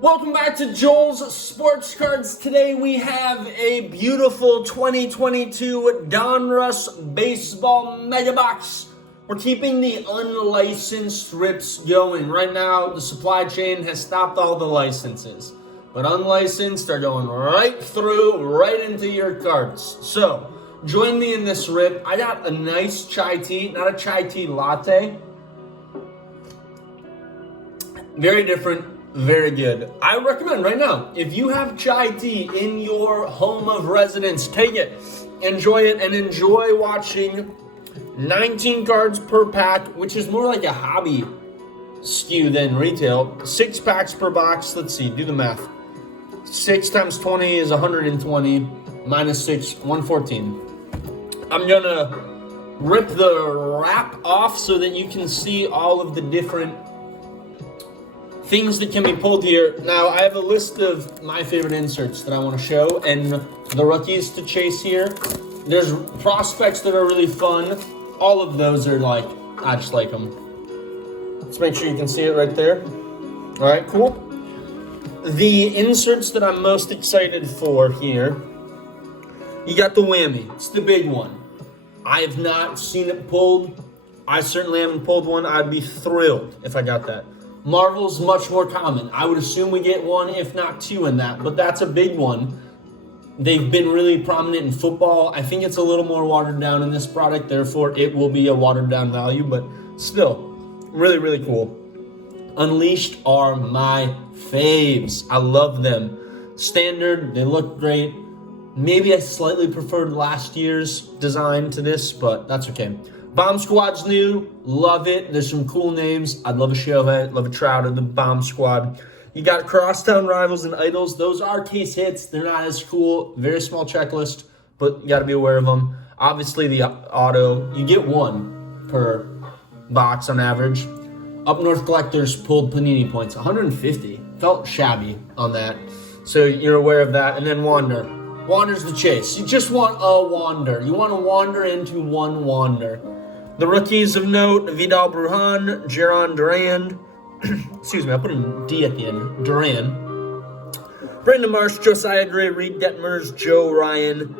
Welcome back to Joel's Sports Cards. Today we have a beautiful 2022 Donruss Baseball Mega Box. We're keeping the unlicensed rips going. Right now, the supply chain has stopped all the licenses. But unlicensed are going right through, right into your cards. So, join me in this rip. I got a nice chai tea, not a chai tea latte. Very different. Very good. I recommend right now, if you have chai tea in your home of residence, take it, enjoy it, and enjoy watching 19 cards per pack, which is more like a hobby SKU than retail. 6 packs per box. Let's see, do the math. 6 times 20 is 120, minus 6, 114. I'm gonna rip the wrap off so that you can see all of the different things that can be pulled here. Now, I have a list of my favorite inserts that I want to show and the rookies to chase here. There's prospects that are really fun. All of those are like, I just like them. Let's make sure you can see it right there. All right, cool. The inserts that I'm most excited for here, you got the whammy. It's the big one. I have not seen it pulled. I certainly haven't pulled one. I'd be thrilled if I got that. Marvel's much more common. I would assume we get one, if not two in that, but that's a big one. They've been really prominent in football. I think it's a little more watered down in this product, therefore it will be a watered down value, but still, really, really cool. Unleashed are my faves. I love them. Standard, they look great. Maybe I slightly preferred last year's design to this, but that's okay. Bomb Squad's new, love it. There's some cool names. I'd love a Shohei, love a Trout in the Bomb Squad. You got Crosstown Rivals and Idols. Those are case hits. They're not as cool. Very small checklist, but you got to be aware of them. Obviously, the auto, you get one per box on average. Up North Collectors pulled Panini points, 150. Felt shabby on that, so you're aware of that. And then Wander. Wander's the chase. You just want a Wander. You want to wander into one Wander. The rookies of note, Vidal Brujan, Jaron Duran, excuse me, I put a D at the end, Duran, Brandon Marsh, Josiah Gray, Reed Detmers, Joe Ryan,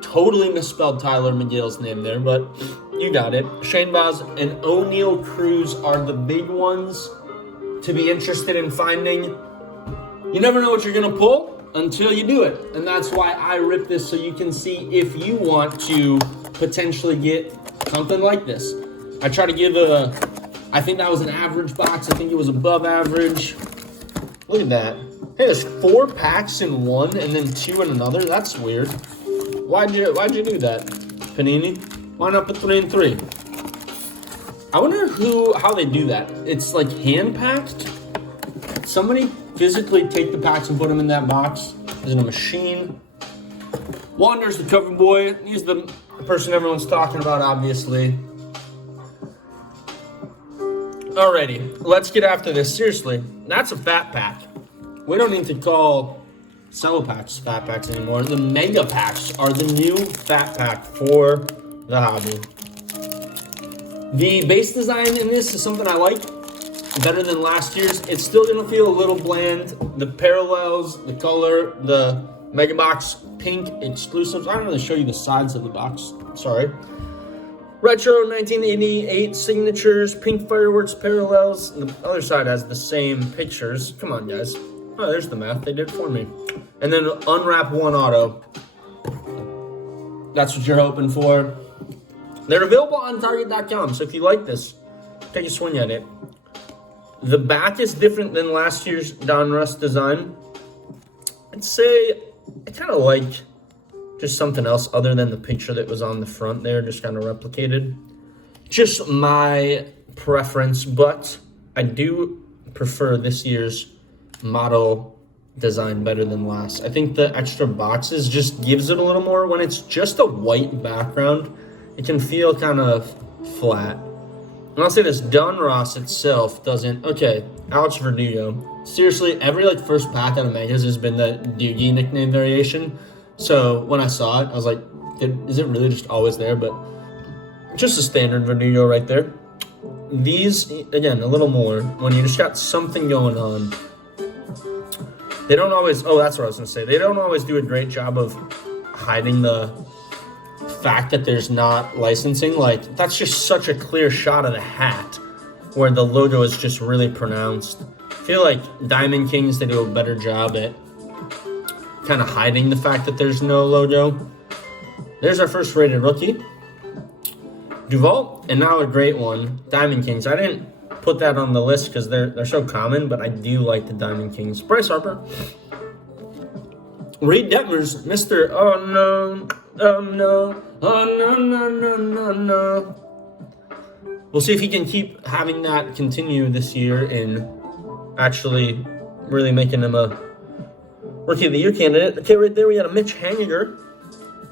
totally misspelled Tyler McGill's name there, but you got it. Shane Baz and O'Neal Cruz are the big ones to be interested in finding. You never know what you're going to pull until you do it, and that's why I ripped this so you can see if you want to potentially get something like this. I try to give I think that was an average box. I think it was above average. Look at that. Hey, there's 4 packs in one and then 2 in another. That's weird. Why'd you do that, Panini? Why not put 3 and 3? I wonder how they do that. It's like hand packed. Somebody physically take the packs and put them in that box. Is it a machine? Wander's the cover boy. He's the person everyone's talking about, obviously. Alrighty, let's get after this. Seriously, that's a fat pack. We don't need to call cello packs fat packs anymore. The mega packs are the new fat pack for the hobby. The base design in this is something I like. Better than last year's. It's still gonna feel a little bland. The parallels, the color, the Mega Box pink exclusives. I don't really show you the sides of the box. Sorry. Retro 1988 signatures, pink fireworks parallels. And the other side has the same pictures. Come on, guys. Oh, there's the math. They did it for me. And then unwrap one auto. That's what you're hoping for. They're available on Target.com. So if you like this, take a swing at it. The back is different than last year's Donruss design. I'd say I kind of like just something else other than the picture that was on the front there, just kind of replicated. Just my preference, but I do prefer this year's model design better than last. I think the extra boxes just gives it a little more. When it's just a white background, it can feel kind of flat. And I'll say this, Donruss itself doesn't. Okay, Alex Verdugo. Seriously, every first pack out of Megas has been the Doogie nickname variation. So when I saw it, I was like, is it really just always there? But just a standard Verdugo right there. These, again, a little more. When you just got something going on, They don't always, oh, that's what I was going to say. They don't always do a great job of hiding the fact that there's not licensing. Like, that's just such a clear shot of the hat where the logo is just really pronounced. I feel like Diamond Kings, they do a better job at kind of hiding the fact that there's no logo. There's our first rated rookie, Duval, and now a great one, Diamond Kings. I didn't put that on the list because they're so common, but I do like the Diamond Kings. Bryce Harper, Reed Detmers, Mr. Oh no, oh no, oh no, no, no, no, no. We'll see if he can keep having that continue this year and actually really making him a Rookie of the Year candidate. Okay, right there we got a Mitch Haniger.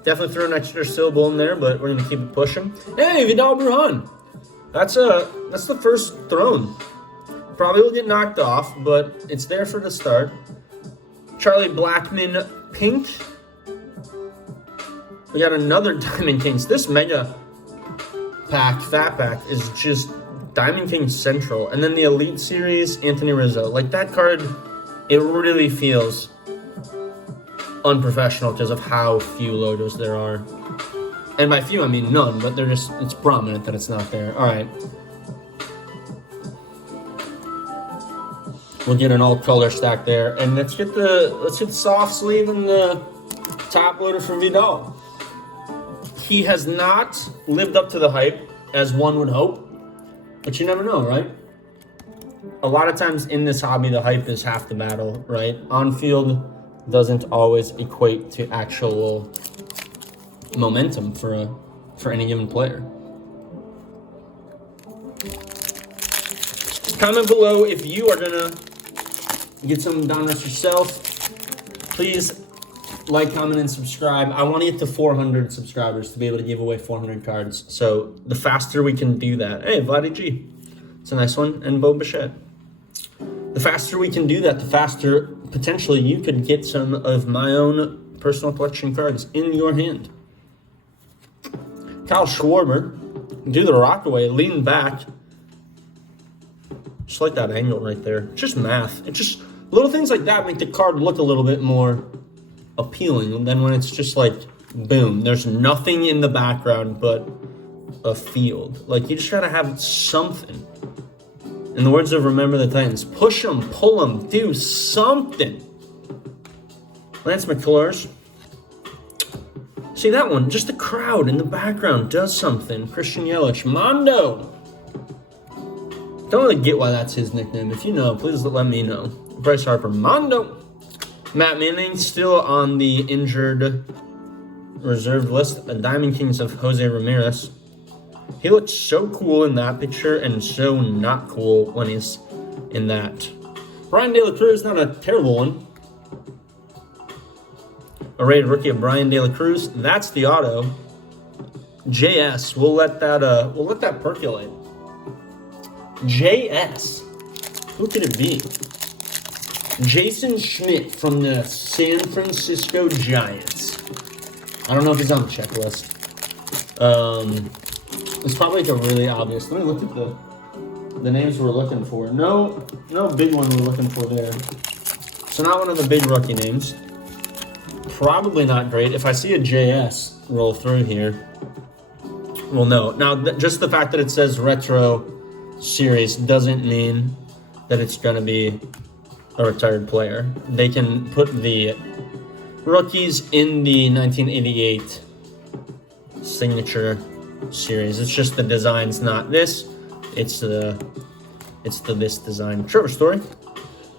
Definitely threw an extra syllable in there, but we're going to keep it pushing. Hey, Vidal Brujan. That's the first thrown. Probably will get knocked off, but it's there for the start. Charlie Blackmon Pink. We got another Diamond Kings. This mega pack, fat pack, is just Diamond Kings Central. And then the Elite Series, Anthony Rizzo. Like, that card, it really feels unprofessional because of how few logos there are. And by few, I mean none, but they're just, it's prominent that it's not there. All right. We'll get an all color stack there. And let's get the soft sleeve and the top loader for Vidal. He has not lived up to the hype as one would hope, but you never know, right? A lot of times in this hobby, the hype is half the battle, right? On field doesn't always equate to actual momentum for any given player. Comment below if you are gonna get some Donruss yourself. Please like, comment, and subscribe. I want to get to 400 subscribers to be able to give away 400 cards. So the faster we can do that. Hey, Vladdy G. It's a nice one. And Bo Bichette. The faster we can do that, the faster potentially you could get some of my own personal collection cards in your hand. Kyle Schwarber. Do the rock away. Lean back. Just like that angle right there. Just math. It just, little things like that make the card look a little bit more appealing than when it's just like, boom, there's nothing in the background but a field. Like, you just gotta have something. In the words of Remember the Titans, push them, pull them, do something. Lance McCullers. See that one, just the crowd in the background does something. Christian Yelich, Mondo. Don't really get why that's his nickname. If you know, please let me know. Bryce Harper, Mondo. Matt Manning still on the injured reserve list. The Diamond Kings of Jose Ramirez. He looks so cool in that picture and so not cool when he's in that. Brian De La Cruz, not a terrible one. A rated rookie of Brian De La Cruz. That's the auto. JS. We'll let that percolate. JS. Who could it be? Jason Schmidt from the San Francisco Giants. I don't know if he's on the checklist. It's probably like a really obvious. Let me look at the names we're looking for. No big one we're looking for there. So not one of the big rookie names. Probably not great. If I see a JS roll through here, well, no. Now, just the fact that it says Retro Series doesn't mean that it's going to be a retired player. They can put the rookies in the 1988 signature series. It's just the design's not this. It's the this design. Trevor Story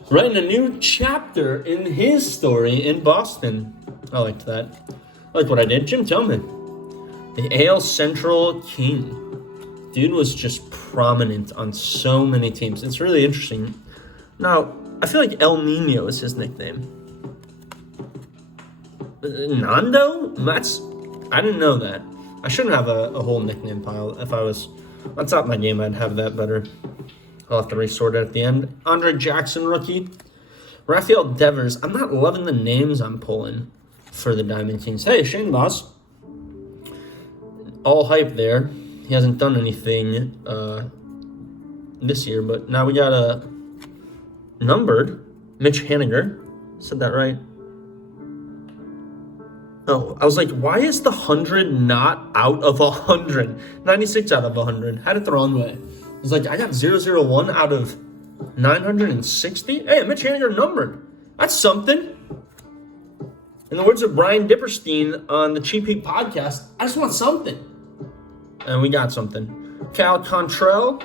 writing a new chapter in his story in Boston. I liked that. I like what I did. Jim Tillman, the AL Central King. Dude was just prominent on so many teams. It's really interesting. Now, I feel like El Nino is his nickname. Nando? I didn't know that. I shouldn't have a whole nickname pile. If I was on top of my game, I'd have that better. I'll have to resort it at the end. Andre Jackson, rookie. Rafael Devers. I'm not loving the names I'm pulling for the Diamond Kings. Hey, Shane Boss. All hype there. He hasn't done anything this year, but now we got a numbered Mitch Haniger. Said that right? Oh, I was like, why is the 100 not out of 100? 96 out of 100. Had it the wrong way. I was like, I got 001 out of 960? Hey, Mitch Haniger numbered. That's something. In the words of Brian Dipperstein on the Cheap Heat podcast, I just want something. And we got something. Cal Contrell.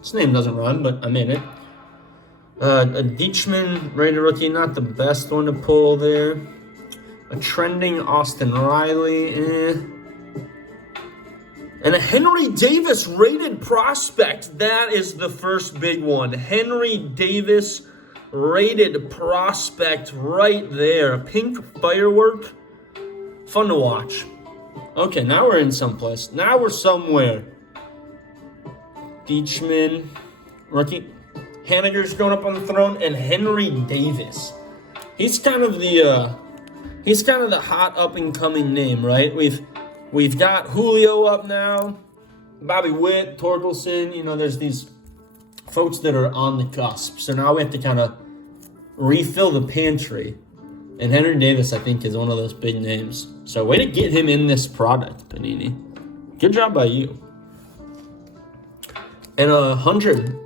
His name doesn't rhyme, but I made it. A Deichmann rated rookie, not the best one to pull there. A trending Austin Riley, And a Henry Davis rated prospect. That is the first big one. Henry Davis rated prospect right there. A pink firework. Fun to watch. Okay, now we're in someplace. Now we're somewhere. Deichmann, rookie. Haniger's going up on the throne, and Henry Davis. He's kind of the hot up and coming name, right? We've got Julio up now, Bobby Witt, Torkelson. There's these folks that are on the cusp. So now we have to kind of refill the pantry. And Henry Davis, I think, is one of those big names. So way to get him in this product, Panini. Good job by you. And 100.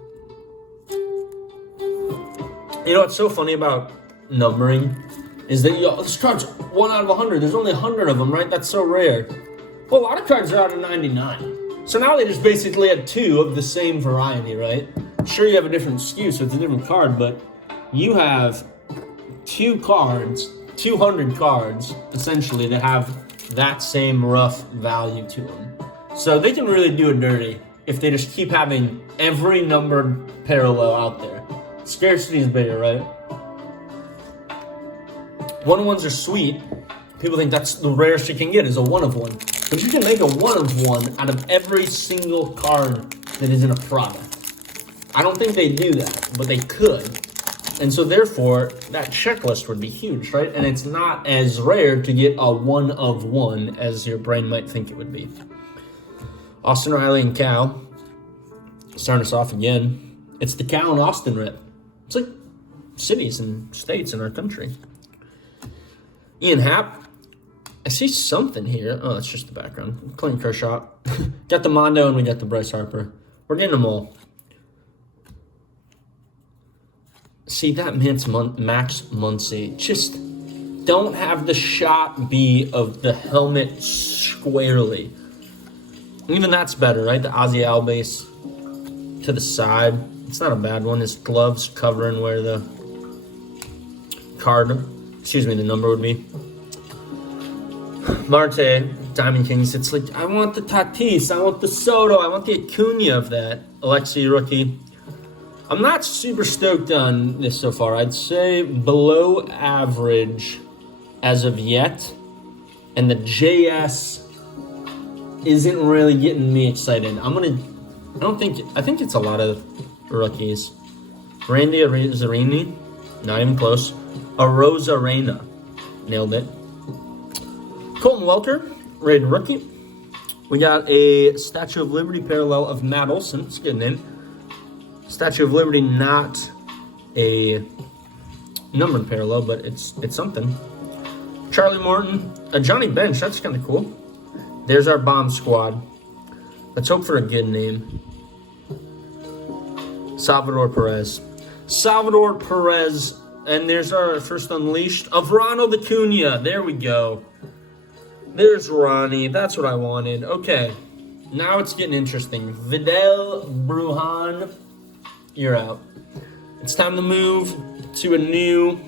What's so funny about numbering is that this card's 1 out of 100. There's only 100 of them, right? That's so rare. Well, a lot of cards are out of 99. So now they just basically had 2 of the same variety, right? Sure, you have a different SKU, so it's a different card, but you have 2 cards, 200 cards, essentially, that have that same rough value to them. So they can really do it dirty if they just keep having every numbered parallel out there. Scarcity is bigger, right? 1-of-1s are sweet. People think that's the rarest you can get is a 1-of-1. But you can make a 1-of-1 out of every single card that is in a product. I don't think they do that, but they could. And so therefore, that checklist would be huge, right? And it's not as rare to get a 1-of-1 as your brain might think it would be. Austin Riley and Cal. Starting us off again. It's the Cal and Austin rip. It's like cities and states in our country. Ian Happ. I see something here. Oh, it's just the background. Clayton Kershaw. Got the Mondo and we got the Bryce Harper. We're getting them all. See, that Max Muncy. Just don't have the shot be of the helmet squarely. Even that's better, right? The Ozzy Albies to the side. It's not a bad one. His gloves covering where the the number would be. Marte, Diamond Kings. It's like, I want the Tatis, I want the Soto, I want the Acuna of that. Alexi, rookie. I'm not super stoked on this so far. I'd say below average as of yet. And the JS isn't really getting me excited. I think it's a lot of rookies. Randy Arozarena, not even close. Arozarena, nailed it. Colton Welker, rated rookie. We got a Statue of Liberty parallel of Matt Olsen. It's a good name. Statue of Liberty, not a numbered parallel, but it's something. Charlie Morton, a Johnny Bench. That's kind of cool. There's our bomb squad. Let's hope for a good name. Salvador Perez, and there's our first unleashed of Ronald Acuna. There we go. There's Ronnie. That's what I wanted. Okay, now it's getting interesting. Vidal Brujan, you're out. It's time to move to a new.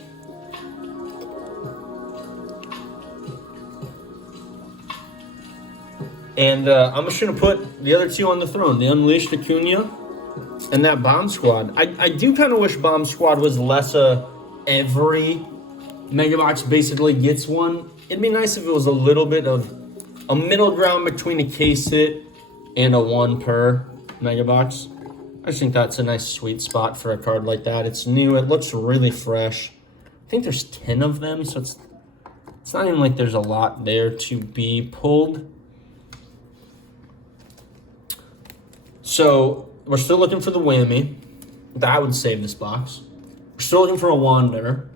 And I'm just going to put the other 2 on the throne. The Unleashed Acuna and that Bomb Squad. I do kind of wish Bomb Squad was less every Mega Box basically gets one. It'd be nice if it was a little bit of a middle ground between a case hit and a 1 per Mega Box. I just think that's a nice sweet spot for a card like that. It's new. It looks really fresh. I think there's 10 of them, so it's not even like there's a lot there to be pulled. So we're still looking for the whammy. That would save this box. We're still looking for a Wander.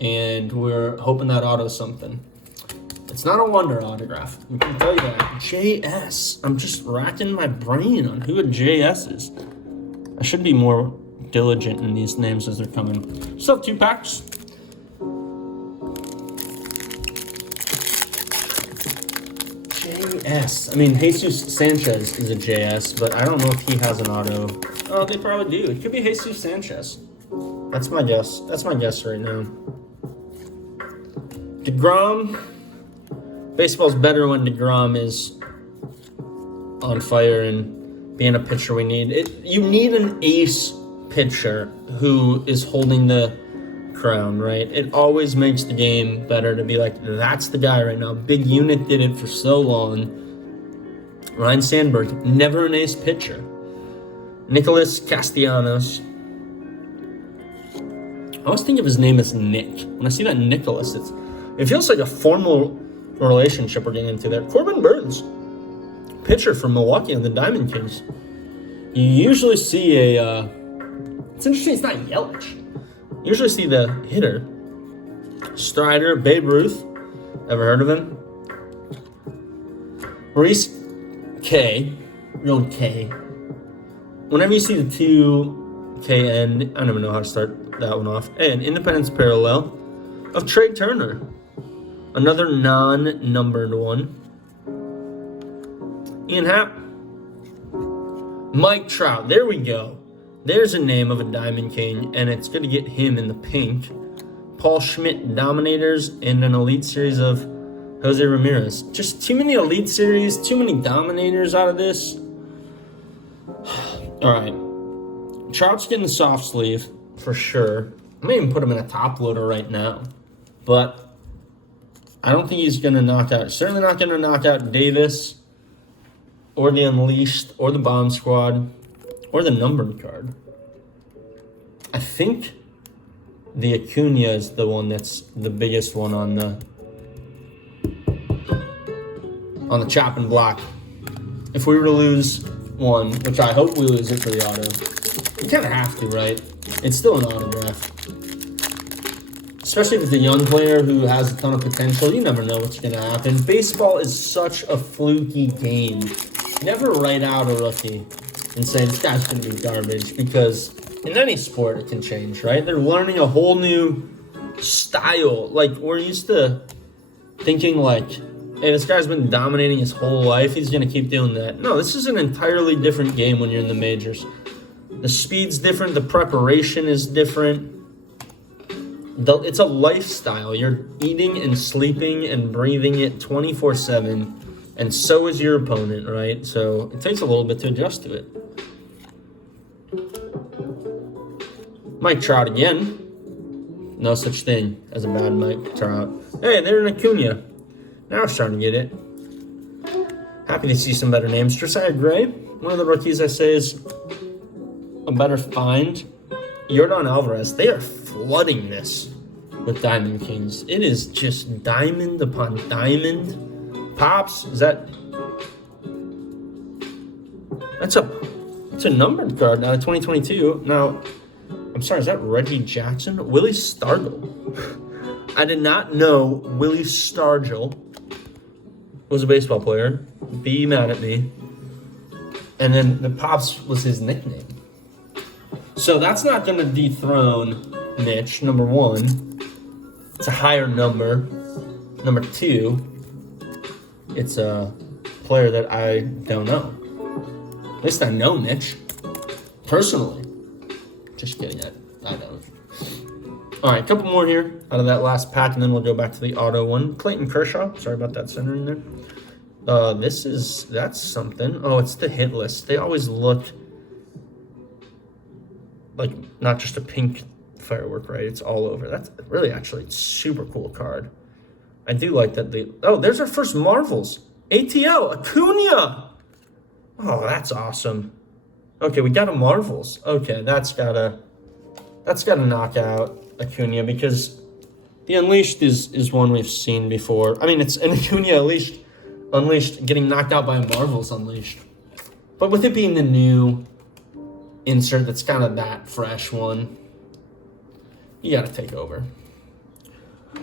and we're hoping that auto's something. It's not a wonder autograph. We can tell you that. JS. I'm just racking my brain on who a JS is. I should be more diligent in these names as they're coming. Still have 2 packs. JS. I mean, Jesus Sanchez is a JS, but I don't know if he has an auto. Oh, they probably do. It could be Jesus Sanchez. That's my guess. That's my guess right now. DeGrom. Baseball's better when DeGrom is on fire and being a pitcher we need. You need an ace pitcher who is holding the crown, right? It always makes the game better to be like, that's the guy right now. Big Unit did it for so long. Ryan Sandberg, never an ace pitcher. Nicholas Castellanos. I always think of his name as Nick. When I see that Nicholas, it feels like a formal relationship we're getting into there. Corbin Burns, pitcher from Milwaukee on the Diamond Kings. You usually see it's interesting, it's not Yelich. You usually see the hitter. Strider, Babe Ruth. Ever heard of him? Maurice K. Real K. Whenever you see the 2KN, I don't even know how to start that one off. And Independence Parallel of Trey Turner. Another non-numbered one. Ian Happ. Mike Trout. There we go. There's a name of a Diamond King, and it's good to get him in the pink. Paul Schmidt Dominators and an Elite Series of Jose Ramirez. Just too many Elite Series, too many Dominators out of this. All right. Trout's getting the soft sleeve for sure. I may even put him in a top loader right now. But I don't think he's going to knock out, certainly not going to knock out Davis or the Unleashed or the Bomb Squad or the numbered card. I think the Acuna is the one that's the biggest one on the chop and block. If we were to lose one, which I hope we lose it for the auto, you kind of have to, right? It's still an autograph. Especially if it's a young player who has a ton of potential, you never know what's going to happen. Baseball is such a fluky game. Never write out a rookie and say, this guy's going to be garbage, because in any sport it can change, right? They're learning a whole new style. Like, we're used to thinking like, hey, this guy's been dominating his whole life. He's going to keep doing that. No, this is an entirely different game when you're in the majors. The speed's different. The preparation is different. It's a lifestyle. You're eating and sleeping and breathing it 24/7, and so is your opponent, right? So it takes a little bit to adjust to it. Mike Trout again. No such thing as a bad Mike Trout. Hey, they're an Acuna. Now we're starting to get it. Happy to see some better names. Josiah Gray, one of the rookies I say is a better find. Yordan Alvarez, they are flooding this with Diamond Kings. It is just diamond upon diamond. Pops, is that... It's a numbered card now, 2022. Now, I'm sorry, is that Reggie Jackson? Willie Starkel. I did not know Willie Stargell was a baseball player. Be mad at me. And then the Pops was his nickname. So that's not going to dethrone Mitch, number one. It's a higher number. Number two, it's a player that I don't know. At least I know Mitch. Personally. Just kidding, I don't. All right, a couple more here out of that last pack, and then we'll go back to the auto one. Clayton Kershaw. Sorry about that centering there. That's something. Oh, it's the hit list. They always look like not just a pink firework, right? It's all over. That's really actually a super cool card. I do like that. There's our first Marvels. ATL, Acuna. Oh, that's awesome. Okay, we got a Marvels. Okay, that's gotta knock out Acuna, because the Unleashed is one we've seen before. I mean, it's an Acuna Unleashed getting knocked out by a Marvels Unleashed. But with it being the new insert that's kind of that fresh one, you got to take over.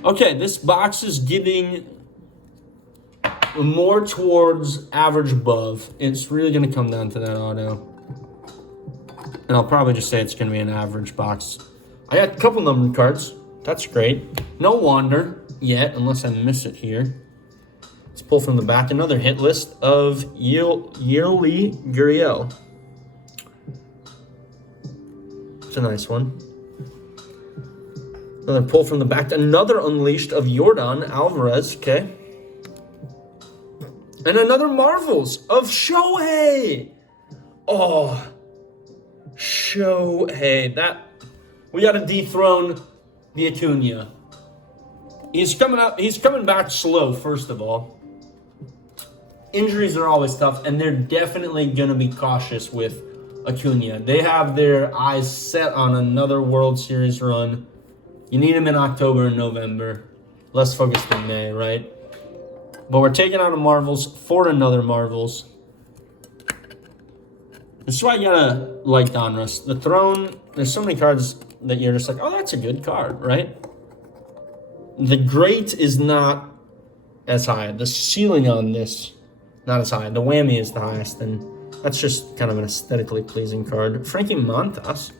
Okay, this box is getting more towards average above. It's really going to come down to that auto. And I'll probably just say it's going to be an average box. I got a couple numbered cards. That's great. No Wander yet, unless I miss it here. Let's pull from the back another hit list of Yearly Gurriel. It's a nice one. Another pull from the back. Another Unleashed of Yordan Alvarez. Okay. And another Marvels of Shohei. Oh, Shohei. We got to dethrone the Acuna. He's coming back slow, first of all. Injuries are always tough, and they're definitely going to be cautious with Acuna. They have their eyes set on another World Series run. You need him in October and November. Less focused in May, right? But we're taking out a Marvels for another Marvels. This is why you gotta like Donruss. The Throne, there's so many cards that you're just like, oh, that's a good card, right? The Great is not as high. The ceiling on this, not as high. The Whammy is the highest, and that's just kind of an aesthetically pleasing card. Frankie Montas.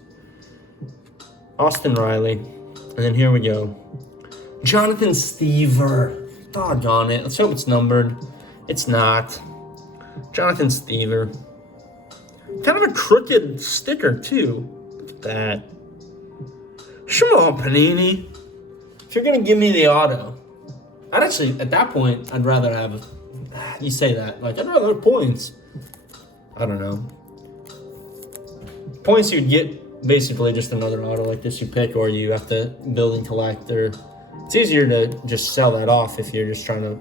Austin Riley. And then here we go. Jonathan Stever. Doggone it. Let's hope it's numbered. It's not. Jonathan Stever. Kind of a crooked sticker, too. Look at that. Come on, Panini. If you're going to give me the auto, I'd actually, at that point, I'd rather have, you say that, like, I'd rather have points. I don't know. Points you'd get basically just another auto like this you pick, or you have to build and collect, or it's easier to just sell that off if you're just trying to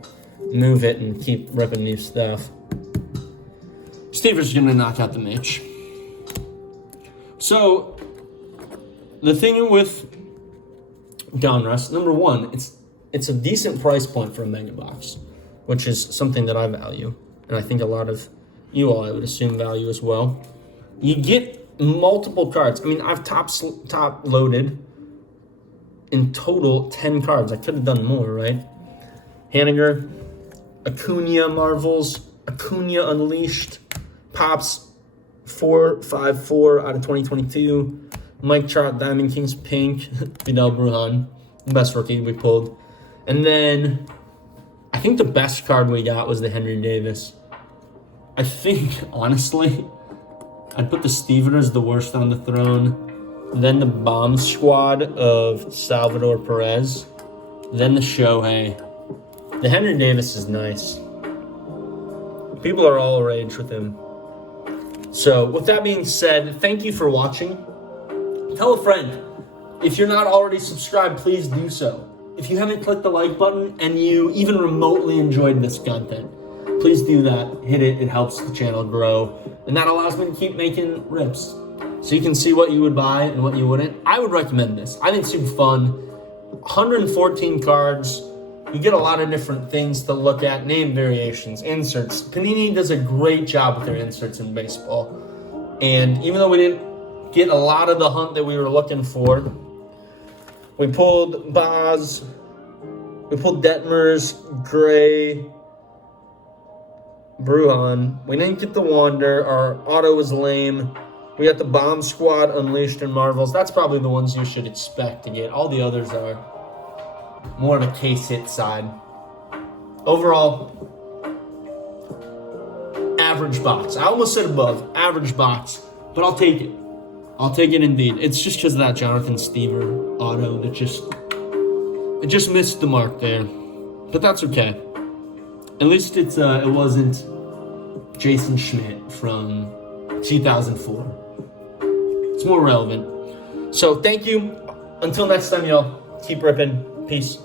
move it and keep ripping new stuff. Stever's going to knock out the Mitch. So, the thing with Donruss, number one, it's a decent price point for a Mega Box, which is something that I value, and I think a lot of you all, I would assume, value as well. You get multiple cards. I mean, I've top loaded in total 10 cards. I could have done more, right? Haniger, Acuna Marvels, Acuna Unleashed, Pops 454 out of 2022, Mike Trout Diamond Kings Pink, Vidal Brujan, the best rookie we pulled. And then I think the best card we got was the Henry Davis. I think, honestly, I'd put the Stever as the worst on the Throne, then the Bomb Squad of Salvador Perez, then the Shohei. The Henry Davis is nice. People are all rage with him. So, with that being said, thank you for watching. Tell a friend. If you're not already subscribed, please do so. If you haven't clicked the like button and you even remotely enjoyed this content, please do that. Hit it. It helps the channel grow. And that allows me to keep making rips. So you can see what you would buy and what you wouldn't. I would recommend this. I think it's super fun. 114 cards. You get a lot of different things to look at. Name variations, inserts. Panini does a great job with their inserts in baseball. And even though we didn't get a lot of the hunt that we were looking for, we pulled Boz, we pulled Detmers, Gray, Brujan. We didn't get the Wander. Our auto was lame. We got the Bomb Squad, Unleashed, and Marvels. That's probably the ones you should expect to get. All the others are more of a case hit side. Overall, average box. I almost said above, average box, but I'll take it. I'll take it indeed. It's just because of that Jonathan Stever auto that it just missed the mark there. But that's okay. At least it wasn't Jason Schmidt from 2004. It's more relevant. So thank you. Until next time, y'all. Keep ripping. Peace.